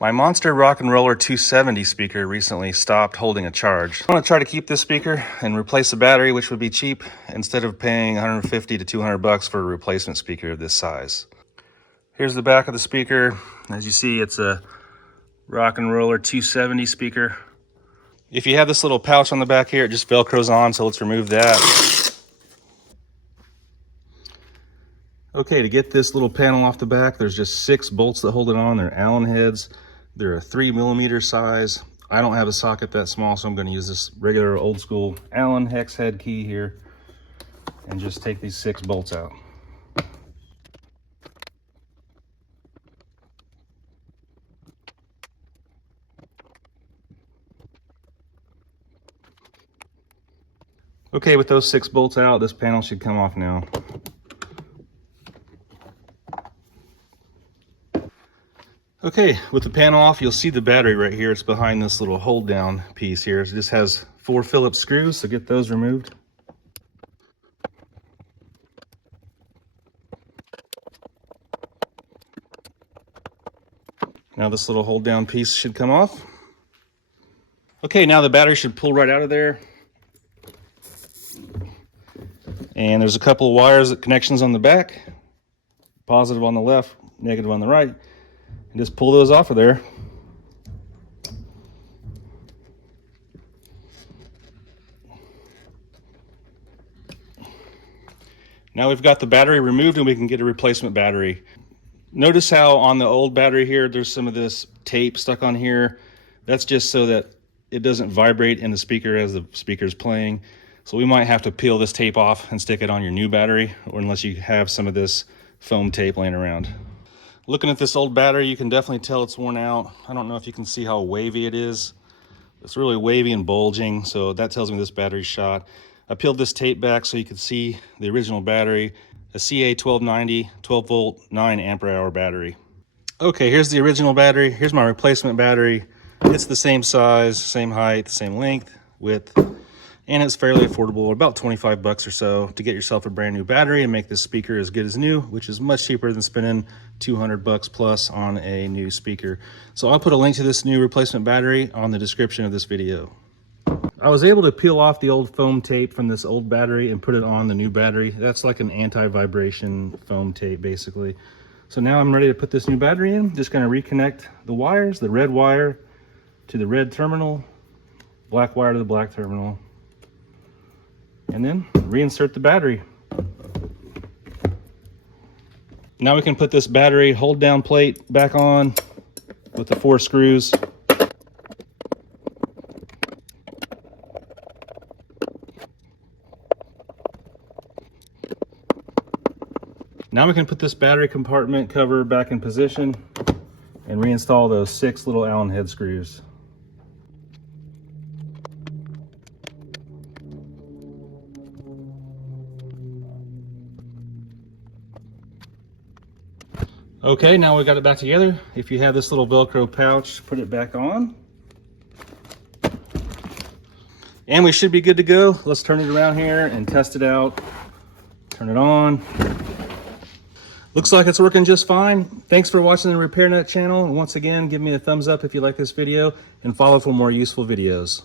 My Monster Rock and Roller 270 speaker recently stopped holding a charge. I want to try to keep this speaker and replace the battery, which would be cheap, instead of paying 150 to 200 bucks for a replacement speaker of this size. Here's the back of the speaker. As you see, it's a Rock and Roller 270 speaker. If you have this little pouch on the back here, it just Velcros on, so let's remove that. Okay, to get this little panel off the back, there's just 6 bolts that hold it on. They're Allen heads. They're a 3mm size. I don't have a socket that small, so I'm going to use this regular old school Allen hex head key here and just take these 6 bolts out. Okay, with those 6 bolts out, this panel should come off now. Okay, with the panel off, you'll see the battery right here. It's behind this little hold down piece here. It just has 4 Phillips screws, so get those removed. Now this little hold down piece should come off. Okay, now the battery should pull right out of there. And there's a couple of wires, connections on the back, positive on the left, negative on the right. And just pull those off of there. Now we've got the battery removed and we can get a replacement battery. Notice how on the old battery here, there's some of this tape stuck on here. That's just so that it doesn't vibrate in the speaker as the speaker's playing. So we might have to peel this tape off and stick it on your new battery, or unless you have some of this foam tape laying around. Looking at this old battery, you can definitely tell it's worn out. I don't know if you can see how wavy it is. It's really wavy and bulging, so that tells me this battery's shot. I peeled this tape back so you can see the original battery, a CA1290 12 volt 9 ampere hour battery. Okay, here's the original battery. Here's my replacement battery. It's the same size, same height, same length, width, and it's fairly affordable, about 25 bucks or so, to get yourself a brand new battery and make this speaker as good as new, which is much cheaper than spending 200 bucks plus on a new speaker. So I'll put a link to this new replacement battery on the description of this video. I was able to peel off the old foam tape from this old battery and put it on the new battery. That's like an anti-vibration foam tape, basically. So now I'm ready to put this new battery in. Just going to reconnect the wires, the red wire to the red terminal, black wire to the black terminal, and then reinsert the battery. Now we can put this battery hold down plate back on with the 4 screws. Now we can put this battery compartment cover back in position and reinstall those 6 little Allen head screws. Okay, now we got it back together. If you have this little Velcro pouch, put it back on. And we should be good to go. Let's turn it around here and test it out. Turn it on. Looks like it's working just fine. Thanks for watching the RepairNut channel. And once again, give me a thumbs up if you like this video and follow for more useful videos.